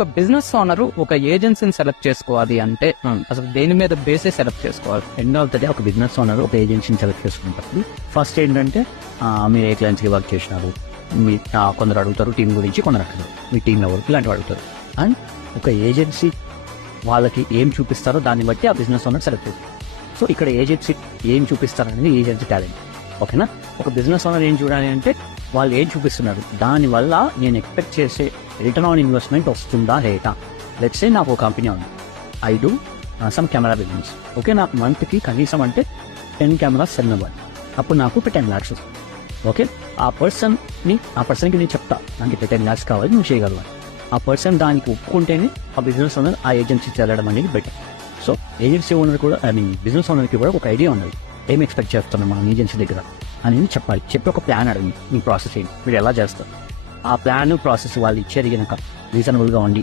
ఒక business owner ఒక ఏజెన్సీని select చేసుకోవాలి అంటే అసలు దేని మీద బేసే సెలెక్ట్ చేసుకోవాలి? ఎండ్ ఆఫ్ ద డే ఒక బిజినెస్ ఓనర్ ఒక ఏజెన్సీని సెలెక్ట్ చేసుకుంటారు. ఫస్ట్ ఏంటంటే మీరు ఏ క్లయింట్స్కి వర్క్ చేసినారు, మీ కొందరు అడుగుతారు టీం గురించి, కొందరు అడుగుతారు మీ టీం ఎవరు, ఇలాంటివి అడుగుతారు. అండ్ ఒక ఏజెన్సీ వాళ్ళకి ఏం చూపిస్తారో దాన్ని బట్టి ఆ బిజినెస్ ఓనర్ సెలెక్ట్ చేస్తారు. సో ఇక్కడ ఏజెన్సీ ఏం చూపిస్తారనేది ఏజెన్సీ టాలెంట్. ఓకేనా? ఒక బిజినెస్ ఓనర్ ఏం చూడాలి అంటే వాళ్ళు ఏం చూపిస్తున్నారు, దానివల్ల నేను ఎక్స్పెక్ట్ చేసే రిటర్న్ ఆన్ ఇన్వెస్ట్మెంట్ వస్తుందా లేదా. లెట్స్ సే నాకు ఒక కంపెనీ ఉంది, I do some camera business. Okay, నాకు మంత్కి కనీసం అంటే 10 కెమెరాస్ సెల్ అవ్వాలి. అప్పుడు నాకు ఒక 10 lakhs వస్తుంది. ఓకే, ఆ పర్సన్కి నేను చెప్తా నాకు ఇట్లా 10 lakhs కావాలి, నువ్వు చేయగలవా. ఆ పర్సన్ దానికి ఒప్పుకుంటేనే ఆ బిజినెస్ ఓనర్ ఆ ఏజెన్సీకి వెళ్ళడం అనేది బెటర్. సో ఏజెన్సీ ఓనర్ కూడా బిజినెస్ ఓనర్కి కూడా ఒక ఐడియా ఉన్నది, ఏం ఎక్స్పెక్ట్ చేస్తున్నాం మనం ఏజెన్సీ దగ్గర అనేది చెప్పాలి. చెప్పి ఒక ప్లాన్ అడిగి మీ ప్రాసెస్ ఏంటి, మీరు ఎలా చేస్తారు, ఆ ప్లాన్ ప్రాసెస్ వాళ్ళు ఇచ్చేది కనుక రీజనబుల్గా ఉండి